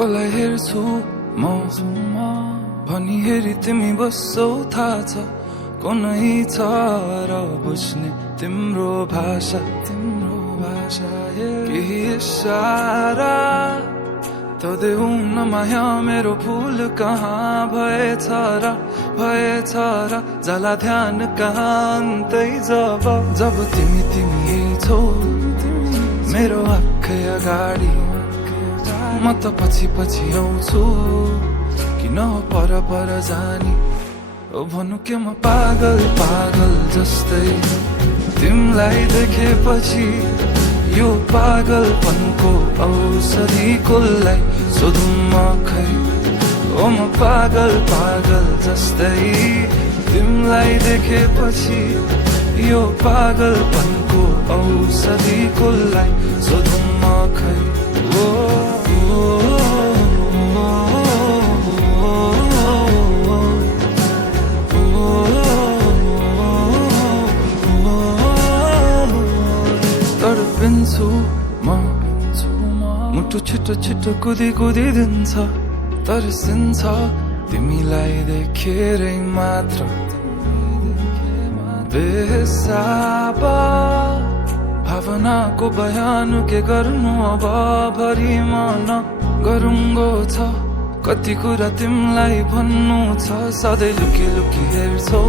कसलाई हेर्छु म भनी हेरी तिमी बस्छौ थाहा छ कुनै छ र बुझ्ने तिम्रो भाषा केही इशारा त देऊ न माया मेरो फुल कहाँ भएछ र जाला ध्यान कहाँ अन्तै जब तिमी छौ मेरो आँखै अगाडि म त पछि आउँछु किन पर जानी ओ भन्नु के म पागल जस्तै तिमीलाई देखेपछि यो पागलपनको औषधि कसलाई सोधौँ म खै ओ म पागल जस्तै तिमीलाई देखेपछि यो पागलपनको औषधि कसलाई सोधौँ म खै तडपिन्छु म मुटु छिटो कुदी दिन्छ तर्सिन्छ तिमीलाई देखेरै मात्र बेहिसाब भावनाको बयान के गर्नु अब भरि मन गरुङ्गो छ कति कुरा तिमीलाई भन्नु छ सधैँ लुकी हेर्छौ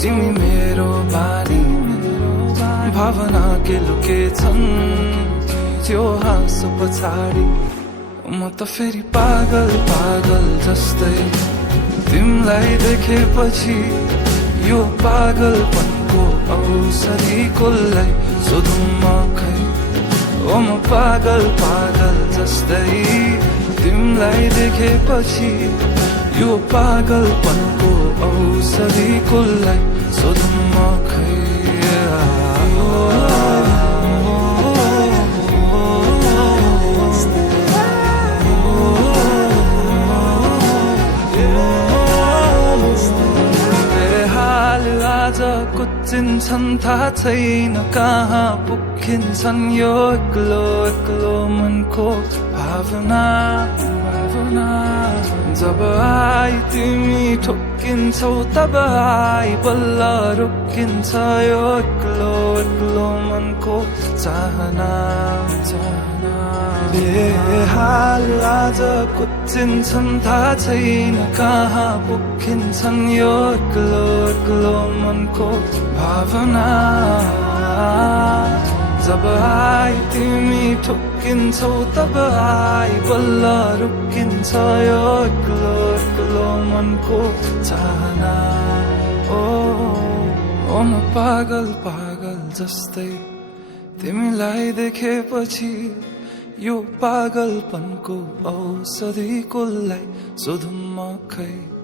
तिमी मेरो बानी भावना के लुकेछन् त्यो हाँसो पछाडि म त फेरि पागल जस्तै तिमीलाई देखेपछि यो पागलपनको औषधि कसलाई सोधौँ म खै ओ म पागल जस्तै तिमीलाई देखेपछि यो पागलपनको औषधि कसलाई सोधौँ म खै आज कुचिन्छन् थाहा छैन कहाँ पुगिन्छन् यो एक्लो मनको भावना जब आई तिमी ठोकिन्छौ तब आई बल्ल रोकिन्छ यो एक्लो मनको चाहना बेहाल आज कुचिन्छन् थाहा छैन कहाँ पुगिन्छन् यो एक्लो मनको भावना जब आई तिमी ठोकिन्छौ तब आई बल्ल रोकिन्छ यो एक्लो मनको चाहना ओ म पागल जस्तै तिमीलाई देखेपछि यो पागलपनको औषधि कसलाई सोधौँ म खै